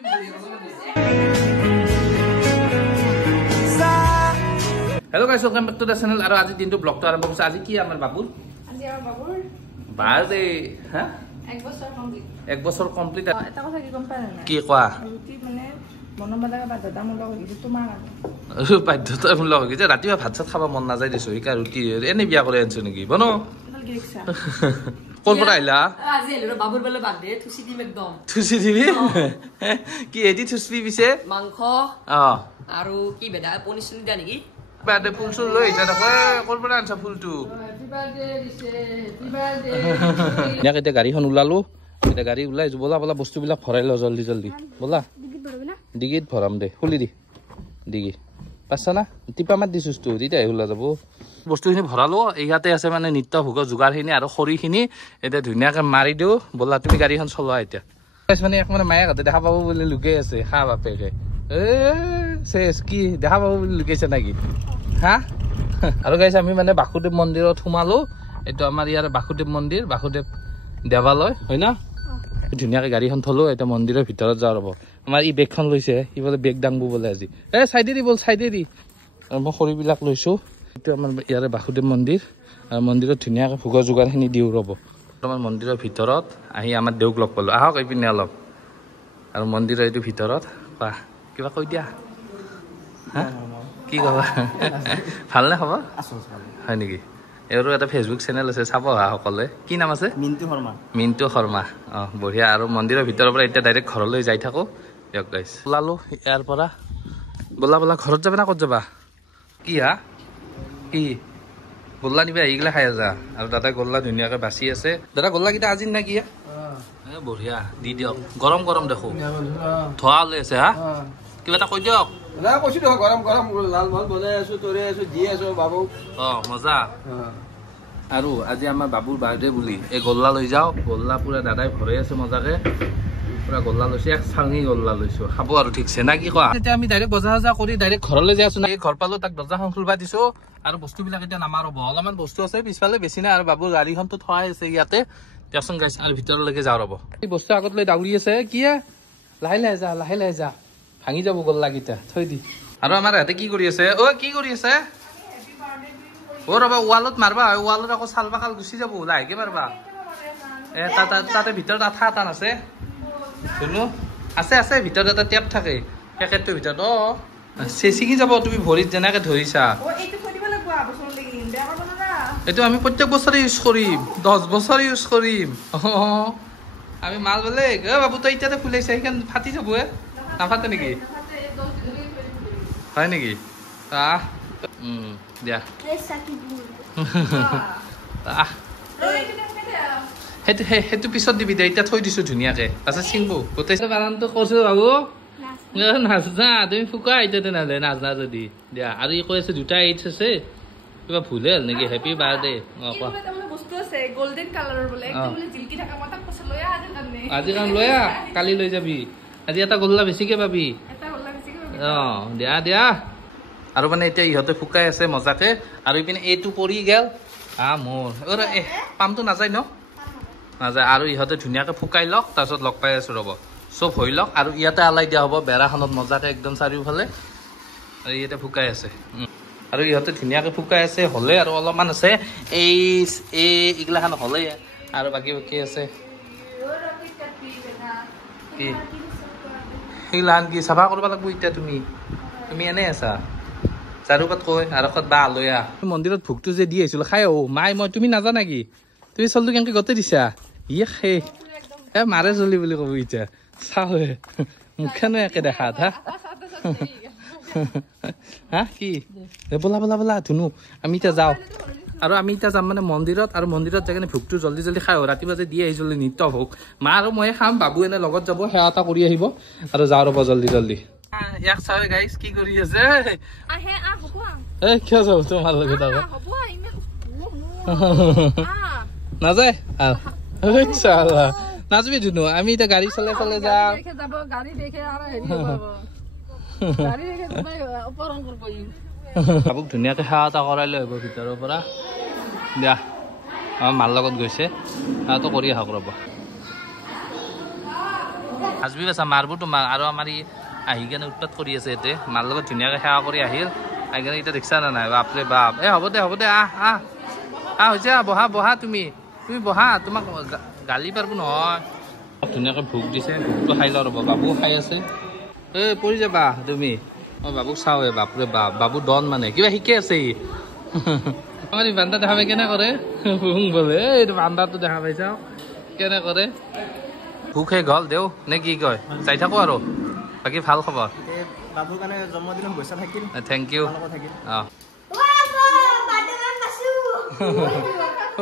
Hello guys, welcome back to the channel. Aro aji dinto vlog to arambo korche. Aji ki amar babur? Aji amar babur birthday, ha? 1 বছর complete. 1 বছর complete. এটা কথা কি কম পারে না? কি কোৱা? কি মানে মনবাদা বাধ্যতামূলক হৈ গৈছে তোমাৰ কাৰণে। বাধ্যতামূলক হৈ গৈছে। ৰাতিপুৱা ভাত চাত খাব মন নাযায় দিছো। ইকা ৰুটি এনে বিয়া কৰি আনছো নেকি? বনো। ভালকে ৰিক্সা। কোন পৰা আহিলা? আজি এলো বাবুৰ বলে বাৰ্থডে থুচি দিম একদম। থুচি দিবি? কি এদি থুচবি পিছে? মাংস আৰু কি বেদা পনিৰ চনি দিয়া নেকি? বাৰ্থডে ফুল চুল লৈ যা দেখো কোন পৰা আনছা ফুলটো? হ্যাপি বাৰ্থডে দিছে, হ্যাপি বাৰ্থডে। ইয়াক এতিয়া গাড়ীখন ওলালো। এটা গাড়ী ওলাই বলা বলা বস্তুবিলাক ভৰাই ল জলদি জলদি। বলা। ডিগিত ভৰাবি না? ডিগিত ভৰাম দে। খুলি দি। ডিগি। পাছা না? টিপা মাত দিছুস তো। দিতাই ওলা যাব। বস্তুখিনি ভৰালো। ইয়াতে আছে মানে নিত্য ভোগৰ যোগাৰখিনি আৰু খৰিখিনি এতিয়া ধুনীয়াকৈ মাৰি দিও। বলা তুমি গাড়ীখন চলোৱা এতিয়া। মানে এক মানে মায়ে হাতে দেখা পাব বুলি লুকাই আছে। খা বাপেকে। চেছ কি দেখা পাব বুলি লুকাইছে নাকি? হা? আৰু গাইছ আমি মানে বাসুদেৱ মন্দিৰত সোমালো। এইটো আমাৰ ইয়াৰ বাসুদেৱ মন্দিৰ, বাসুদেৱ দেৱালয় হয় না? ধুনীয়াকৈ গাড়ীখন থলো। এতিয়া মন্দিৰৰ ভিতৰত যাওঁ ৰ'ব। আমাৰ ই বেগখন লৈছে। ই বোলে বেগ দাংবো বোলে আজি। চাইডে দি বল চাইডে দি। আৰু মই খৰিবিলাক লৈছো। এইটো আমাৰ ইয়াৰে বাসুদেৱ মন্দিৰ। আৰু মন্দিৰত ধুনীয়াকৈ ভোগৰ যোগাৰখিনি দিওঁ ৰ'ব। আমাৰ মন্দিৰৰ ভিতৰত আহি আমাৰ দেউক লগ পালোঁ। আহক এইপিনে অলপ। আৰু মন্দিৰৰ এইটো ভিতৰত বাহ কিবা কৈ দিয়া। হা কি ক'বা? ভালনে খবৰ? হয় নেকি? এওঁৰো এটা ফেচবুক চেনেল আছে চাব আহা সকলোৱে। কি নাম আছে? মিণ্টু শৰ্মা। মিণ্টু শৰ্মা। বঢ়িয়া। আৰু মন্দিৰৰ ভিতৰৰ পৰা এতিয়া ডাইৰেক্ট ঘৰলৈ যাই থাকোঁ। দিয়ক গাইছ ওলালোঁ ইয়াৰ পৰা। বলা বলা ঘৰত যাবা না ক'ত যাবা? কি হা কি গোল্লা নিবি আহিগিলা খাই যা। আৰু দাদাই গোল্লা ধুনীয়াকৈ বাচি আছে। দাদা গোল্লাকেইটা আজি না কি? বঢ়িয়া দি দিয়ক। গৰম গৰম দেখো ধোৱা লৈ আছে। হা কিবা এটা কৈ দিয়ক। মজা। আৰু আজি আমাৰ বাবুৰ বাৰ্থডে বুলি এই গোল্লা লৈ যাওঁ। গোল্লা পুৰা দাদাই ভৰাই আছে মজাকে। পুৰা গোল্লা লৈছো। এক চাঙি গোল্লা লৈছো। খাব আৰু ঠিকছে না কি কোৱা? এতিয়া আমি ডাইৰেক্ট বজাৰ চজাৰ কৰি ডাইৰেক্ট ঘৰলৈ যাই আছো না। ঘৰ পালো তাক দৰ্জাখন খুলবা দিছো। আৰু বস্তুবিলাক এতিয়া নামাৰব। অলপমান বস্তু আছে পিছফালে বেছি নাই। আৰু বাবুৰ গাড়ীখনতো থোৱাই আছে ইয়াতে। দিয়কচোন গাইছ আৰু ভিতৰলৈকে যাওঁ ৰ'ব। এই বস্তু আগত লৈ দাউৰি আছে। কি লাহে লাহে যা লাহে লাহে যা। ভাঙি যাব গোল্লাকেইটা থৈ দি। আৰু আমাৰ ইয়াতে কি কৰি আছে? কি কৰি আছে? ৰ'বা ৱালত মাৰবা। ৱালত আকৌ চাল বাকাল গুচি যাব। লাহেকে মাৰবা। তাতে ভিতৰত আঠা আঠা আছে শুনো। আছে আছে ভিতৰত এটা টেপ থাকে। পেকেটটোৰ ভিতৰত ছিঙি যাব। তুমি ভৰিত যেনেকে ধৰিছা। এইটো আমি প্ৰত্যেক বছৰে ইউজ কৰিম। 10 বছৰ ইউজ কৰিম। আমি মাল বেলেগ। বাবু তই এতিয়াতে ফুলাইছে সেইখন ফাটি যাব। নাফাটে নেকি? হয় নেকি? দিয়া সেইটো পিছত দিবি দে। এতিয়া থৈ দিছো ধুনীয়াকে। পাছত চিংবো গোটেই বানানটো কৰিছো বাবু। নাজনা তুমি ফুকা এতিয়া তেনেহ'লে নাজনা যদি দিয়া। আৰু ই কৈ আছে দুটা এইডছ আছে। কিবা ভুল হ'ল নেকি? Happy birthday. আজি কাম লৈ আহ কালি লৈ যাবি। আজি এটা গোল্লা বেছিকে পাবি। দিয়া দিয়া। আৰু মানে এতিয়া ইহঁতে ফুকাই আছে মজাকে। আৰু ইপিনে এইটো পৰি গেল। মোৰ পামটো নাযায় ন? নাযায়। আৰু ইহঁতে ধুনীয়াকৈ ফুকাই লওক। তাৰপিছত লগ পাই আছো ৰ'ব। চব হৈ লওক। আৰু ইয়াতে আলাই দিয়া হ'ব বেৰাখনত মজাকে একদম চাৰিওফালে। আৰু ইয়াতে ফুকাই আছে। আৰু ইহঁতে ধুনীয়াকৈ ফুকাই আছে। হ'লে আৰু অলপমান আছে। এইগিলাখান হ'লে আৰু বাকী বাকী আছে। কি সেইগিলাখান কি চাফা কৰিব লাগিব এতিয়া? তুমি এনেই আছা? চাৰুপাত কৈ আৰু বা লৈ আহ। মন্দিৰত ভোগটো যে দি আহিছিলো খাই মাই মই তুমি নাজানা কি? তুমি চলটো কেনেকে গোটেই দিছা? মাৰে চলি বুলি ক'ব এতিয়া। চাও মুখখানো একে দেখাত। হা কি বলা বলা বলা ধুনু আমি এতিয়া যাওঁ। আৰু আমি এতিয়া যাম মানে মন্দিৰত। আৰু মন্দিৰত যাই কিনে ভোগটো জল্দি জল্দি খাই ৰাতিপুৱা যে দি আহিছিলো নিত্য ভোগ। মা আৰু মই খাম। বাবু এনে লগত যাব। সেৱা এটা কৰি আহিব। আৰু যাওঁ ৰ'ব জল্দি জল্দি। ইয়াক চাই গাইছ কি কৰি আছে? কিয় যাব তোমাৰ লগত নাযায়? নাযাবি ধুনু। আমি এতিয়া গাড়ী চলাই চলাই যাম। বাবুক ধুনীয়াকৈ সেৱা এটা কৰাই লৈ আহিব ভিতৰৰ পৰা। দিয়া আমাৰ মাৰ লগত গৈছে। সেৱাটো কৰি আহক ৰ'ব। হাজবি বাচা মাৰব তোমাক আৰু আমাৰ ই আহি কেনে উৎপাত কৰি আছে ইয়াতে মাৰ লগত ধুনীয়াকৈ সেৱা কৰি আহিল আহি কেনে এতিয়া দেখিছা নে নাই বাপৰে বাপ হ'ব দে আহ হৈছে বহা বহা তুমি বহা তোমাক গালি পাৰব নহয় ধুনীয়াকৈ ভোক দিছে ভোকটো খাই লওঁ ৰ'ব বাবু খাই আছে পৰি যাবা তুমি মই বাবুক চাওঁ বাপৰে বাপ বাবু ডন মানে কিবা শিকি আছে ই আমাৰ ই বান্দা দেখা পাই কেনে কৰে বোলে এইটো বান্দাটো দেখা পাই চাওঁ কেনে কৰে ভোক শেষ হ'ল দেও নে কি কয় চাই থাকো আৰু বাকী ভাল খবৰ বাবুৰ কাৰণে জন্মদিনৰ শুভেচ্ছা থাকিল থেংক ইউ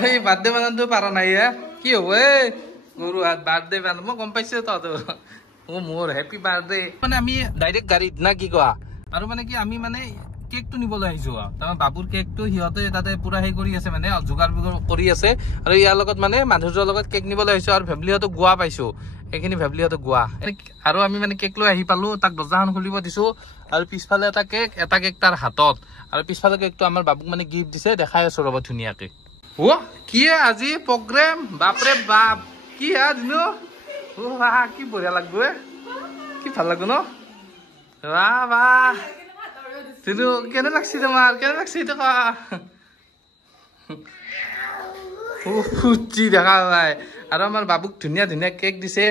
সেই বাৰ্থডে বানানটো পাৰা নাই কি হ'ব গৰু হাত বাৰ্থডে বানান মই গম পাইছো তহঁতৰ মোৰ হেপী বাৰ্থডে মানে আমি ডাইৰেক্ট গাড়ীত না কি কোৱা আৰু মানে কি আমি মানে কেকটো নিবলৈ আহিছো তাৰমানে বাবুৰ কেকটো সিহঁতে তাতে পুৰা হেৰি কৰি আছে মানে যোগাৰ কৰি আছে আৰু ইয়াৰ লগত মানে মানুহজনৰ লগত কেক নিবলৈ আহিছো আৰু ফেমিলিহঁতক গোৱা পাইছো এইখিনি ফেমিলিহঁতক গোৱা আৰু আমি মানে কেক লৈ আহি পালো তাক দৰ্জাখন খুলিব দিছো আৰু পিছফালে এটা কেক তাৰ হাতত আৰু পিছফালে কেকটো আমাৰ বাবুক মানে গিফ্ট দিছে দেখাই আছো ৰ'ব ধুনীয়াকে কি আজি প্ৰগ্ৰেম বাপৰে বাপ কি দিনো কি বঢ়িয়া লাগব কি ভাল লাগব ন বাহ তিনু কেনে লাগছে তোমাৰ কেনে লাগছে এইটো ফুটি দেখা নাই আৰু আমাৰ বাবুক ধুনীয়া ধুনীয়া কেক দিছে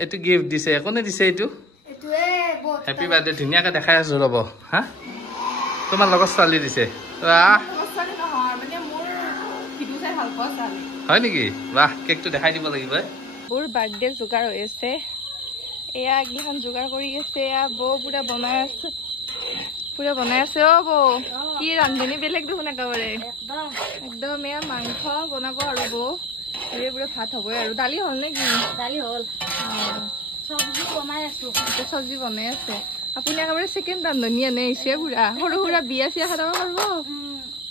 এইটো গিফ্ট দিছে কোনে দিছে এইটো হেপী বাৰ্থডে ধুনীয়াকে দেখাই আছো ৰ'ব হা তোমাৰ লগত ছোৱালী দিছে হয় নেকি বাহ কেকটো দেখাই দিব লাগিব মোৰ বাৰ্থডে যোগাৰ হৈ আছে এয়া এইগিলাখন যোগাৰ কৰি আছে এয়া বৌ পুৰা বনাই আছে বৌ কি ৰান্ধনি বেলেগ দেখোন একেবাৰে একদম এয়া মাংস বনাব আৰু বৌ এই পুৰা ভাত হ'বই আৰু দালি হ'ল নেকি দালি হ'ল চব্জি বনাই আছে আপুনি একেবাৰে ছেকেণ্ড ৰান্ধনি আনে আহিছে পুৰা সৰু সুৰা বিয়া চিয়া খাব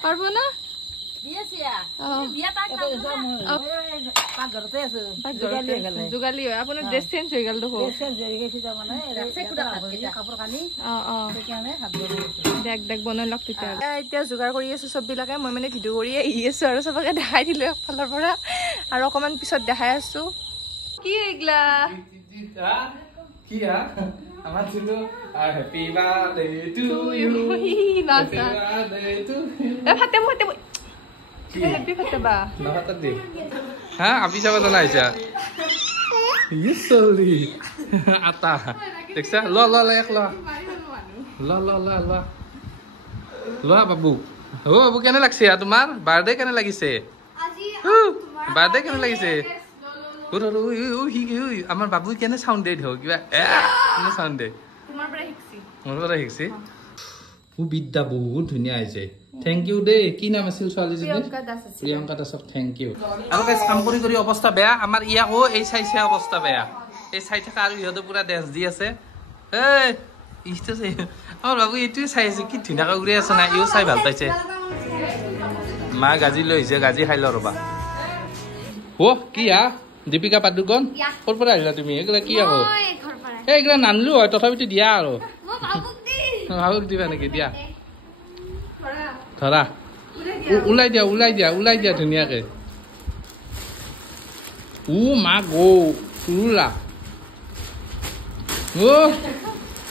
পাৰিব না যোগালী হয় আপোনাৰ ড্ৰেছ চেঞ্জ হৈ গ'ল দেখ বনাই লওক তেতিয়াহ'লে এতিয়া যোগাৰ কৰি আছো চববিলাকে মই মানে ভিডিঅ' কৰি আহি আছো আৰু চবকে দেখাই দিলো একফালৰ পৰা আৰু অকমান পিছত দেখাই আছো কি এইগিলা আমাৰ ছিলো happy birthday to you happy ফাটেবা হা আপি চাব জানা আহিছা আটা দেখছা এক লোৱা বাবু বাবু কেনে লাগছে তোমাৰ বাৰ্থডে কেনে লাগিছে বাৰ্থডে কেনে লাগিছে আমাৰ বাবু কেনে চাউণ্ড দে কিবা কেনে চাউণ্ড দে মোৰ পৰা শিকছি বিদ্যা বহুত ধুনীয়া হৈছে থেংক ইউ দেই কি নাম আছিল ছোৱালীজনী প্ৰিয়ংকা দাসক থেংক ইউ আৰু কাম কৰি অৱস্থা বেয়া আমাৰ ইয়াকো এই চাইছে অৱস্থা বেয়া এই চাই থকা আৰু ইহঁতে পুৰা ডেন্স দি আছে আমাৰ বাবু এইটোৱে চাই আছে কি ধুনীয়াকৈ উৰি আছে না ইও চাই ভাল পাইছে মা গাজি লৈ আহিছে গাজি খাই ল ৰবা কি দীপিকা পাডুকন ক'ৰ পৰা আহিলা তুমি এইগিলা কি আকৌ এইগিলা নানলো হয় তথাপিতো দিয়া আৰু ভাবুক দিবা নেকি দিয়া ধৰা ওলাই দিয়া ধুনীয়াকে মা গৌৰা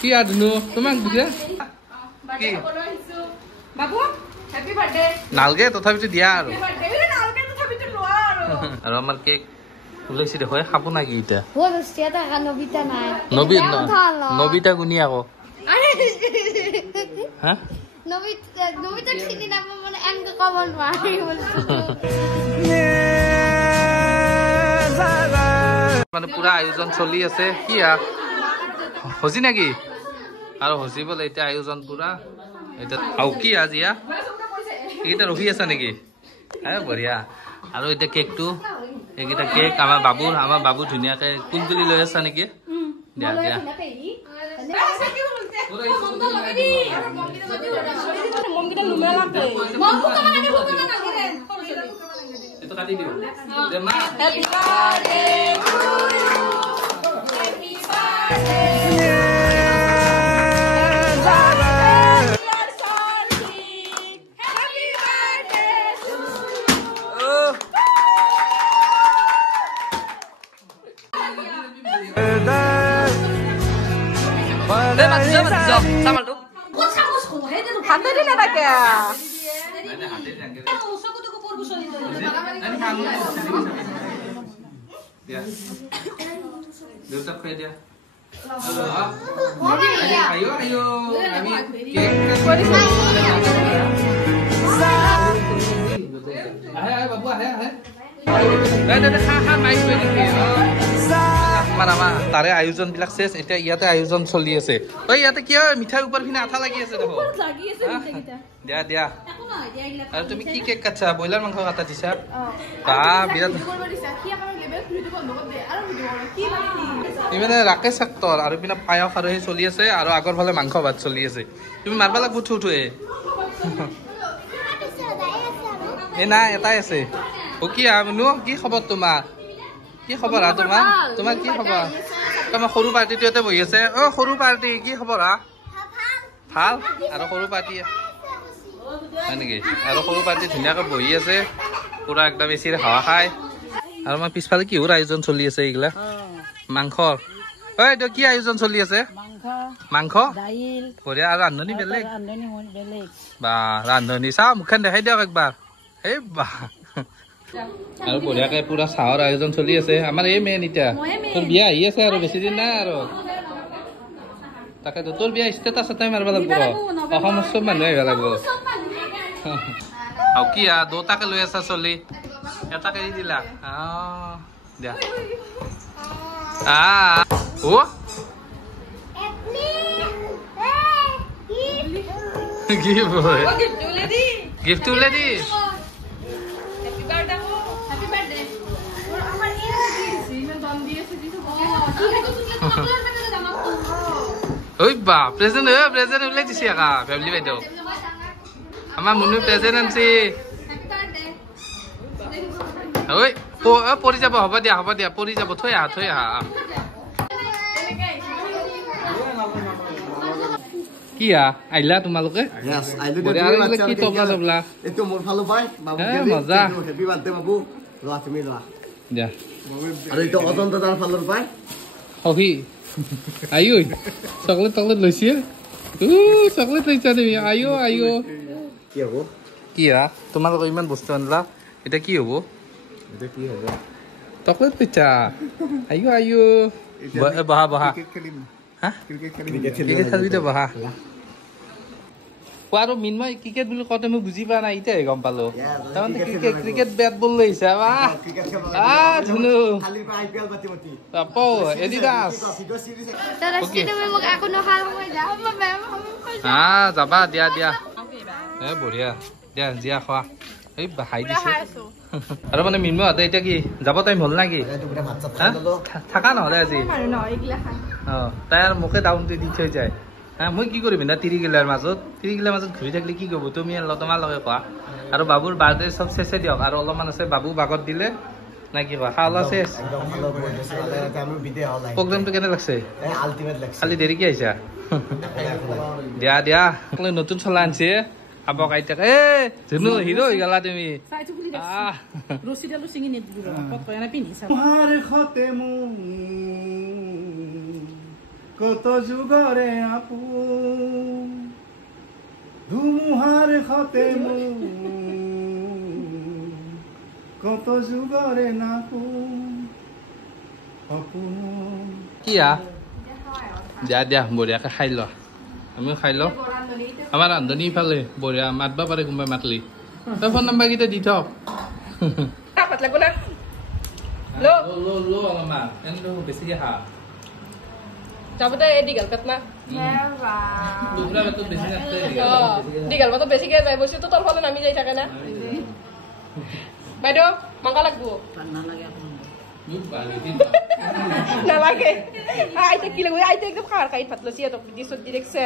কি ধুনু তোমাক দিছে কি নালগে তথাপিতো দিয়া আৰু আমাৰ কেক ওলাইছে দেখো খাব না কি এতিয়া নবিতা গুণি আকৌ মানে পুৰা আয়োজন চলি আছে কি হচি নেকি আৰু হচিবলে এতিয়া আয়োজন পুৰা এতিয়া কি আজি এইকেইটা ৰখি আছা নেকি বঢ়িয়া আৰু এতিয়া কেকটো এইকেইটা কেক আমাৰ বাবু ধুনীয়াকে কুলকুলি লৈ আছা নেকি দিয়া itu tadi dia. Happy birthday to you. Happy birthday. Happy birthday to you. চামালটো হাতেদি নাথাকে দেউতাক খুৱাই দিয়া বাবু আহে আহে তাৰে আয়োজন বিলাক চেচ এতিয়া ইয়াতে আয়োজন চলি আছে তই ইয়াতে কিয় মিঠাই ওপৰ পিনে আঠা লাগি আছে দেখো দিয়া দিয়া আৰু তুমি কি কেক কাটছা ব্ৰইলাৰ মাংস কাটা দিছা বিৰাট ইমানে ৰাকেশ আক্তৰ আৰু পিনে পায়স আৰু সেই চলি আছে আৰু আগৰ ফালে মাংস ভাত চলি আছে তুমি মাৰবা লাগব উঠোৱে এ নাই এটাই আছে অ কি আনো কি খবৰ তোমাৰ কি খবৰ তোমাৰ তোমাৰ কি খবৰ তোমাৰ সৰু পাৰ্টিটো ইয়াতে বহি আছে অ সৰু পাৰ্টি কি খবৰ ভাল আৰু সৰু পাৰ্টি হয় নেকি আৰু সৰু পাৰ্টি ধুনীয়াকৈ বহি আছে পুৰা একদম বেছিৰে হাৱা খায় আৰু আমাৰ পিছফালে কিহৰ আয়োজন চলি আছে এইগিলা মাংসৰ ঐ এইটো কি আয়োজন চলি আছে মাংস বঢ়িয়া আৰু ৰান্ধনি বেলেগ বা ৰান্ধনি চাওঁ মুখখন দেখাই দিয়ক একবাৰ এই বা আৰু বঢ়িয়াকে পুৰা চাহৰ আয়োজন চলি আছে আমাৰ এই মেইন এতিয়া তোৰ বিয়া আহি আছে আৰু বেছি দিন নাই আৰু তাকেতো তোৰ বিয়া ষ্টেটাছ এটাই মাৰিব লাগিব অসমৰ চব মানুহে আহিব লাগিব আৰু কি দুটাকে লৈ আছা চলি এটাকে এৰি দিলা দিয়া গিফ্ট উলাই দি ঐ বা প্ৰেজেণ্ট উলাই দিছে আকা ফেমিলি বাইদেউ আমাৰ মুনু প্ৰেজেণ্ট আনছি ঐ পৰি যাব হ'ব দিয়া পৰি যাব থৈ আহা কি আহিলা তোমালোকে কি তবলা তবলা মজা দিয়া সখী আয়ো চকলেট লৈছে চকলেট লৈছা তুমি আয়ো কি তোমালোকে ইমান বস্তু আনলা এতিয়া কি হব চকলেট লৈছা আয়ো বহা ক্ৰিকেট খেলিবি দে বহা আৰু মিনময় ক্ৰিকেট বুলি কওঁতে মই বুজি পোৱা নাই এতিয়াহে গম পালো ক্ৰিকেট বেট বল লৈ আহিছা ধুনু এডিডাছ যাবা দিয়া বঢ়িয়া দিয়া জিয়া খোৱা এই হাই দিছে আৰু মানে মিনময়হঁতে এতিয়া কি যাব টাইম হ'ল না কি থাকা নহ'লে আজি তাই আৰু মোকে ডাউনটো দি থৈ যায় মই কি কৰিম না তিৰিগিলাৰ মাজত ঘূৰি থাকিলে কি কৰিব তুমি তোমাৰ লগে কোৱা আৰু বাবুৰ বাৰ্থডে চব চেছে দিয়ক আৰু অলপমান আছে বাবু বাগত দিলে না কি কোৱা খাওয়া চেছ প্ৰগ্ৰেমটো কেনে লাগছে খালি দেৰিকে আহিছা দিয়া নতুন চলা আনছে আবক আইতাক ধুনু হিৰো হৈ গলা তুমি কত যুগৰে আপু ধুমুহাৰ খতে কত যুগৰে নাপু কি দিয়া বঢ়িয়াকে খাই ল আমিও খাই ল আমাৰ ৰান্ধনি ইফালে বঢ়িয়া মাতবা পাৰে কোনোবাই মাতলি তই ফোন নাম্বাৰ কেইটা দি থক বেছিকে খা যাবতে দীঘল পেট না দীঘল পেটত বেছিকে যায় বস্তুটো তোৰ ফালে নামি যাই থাকে না বাইদেউ মাংস লাগব নালাগে আইতা কি লাগবে আইতা একদম খাৰ খাই ভাত লৈছি দিছত দি দেখছে